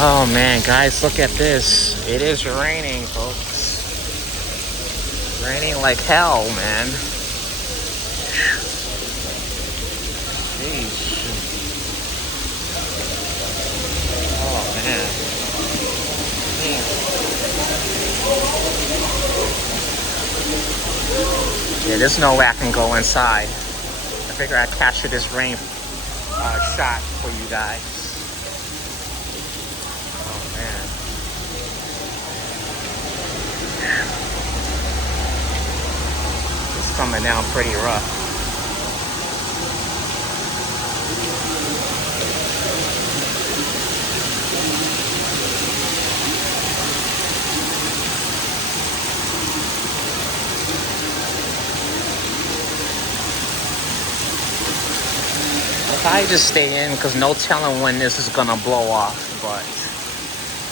Oh man, guys, look at this. It is raining, folks. Raining like hell, man. Jeez. Oh man. Yeah, there's no way I can go inside. I figure I'd capture this rain shot for you guys. Oh man. It's coming down pretty rough. I'll probably just stay in because no telling when this is gonna blow off, but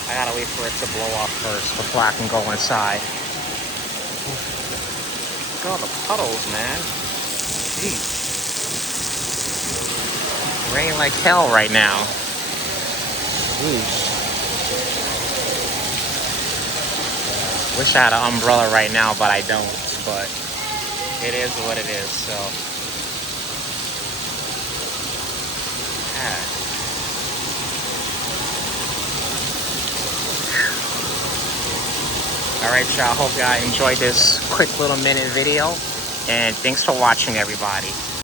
I gotta wait for it to blow off first before I can go inside. Look at all the puddles, man. Jeez. Rain like hell right now. Jeez. Wish I had an umbrella right now, but I don't. But it is what it is, so. Yeah. Alright, y'all. Hope y'all enjoyed this quick little minute video. And thanks for watching, everybody.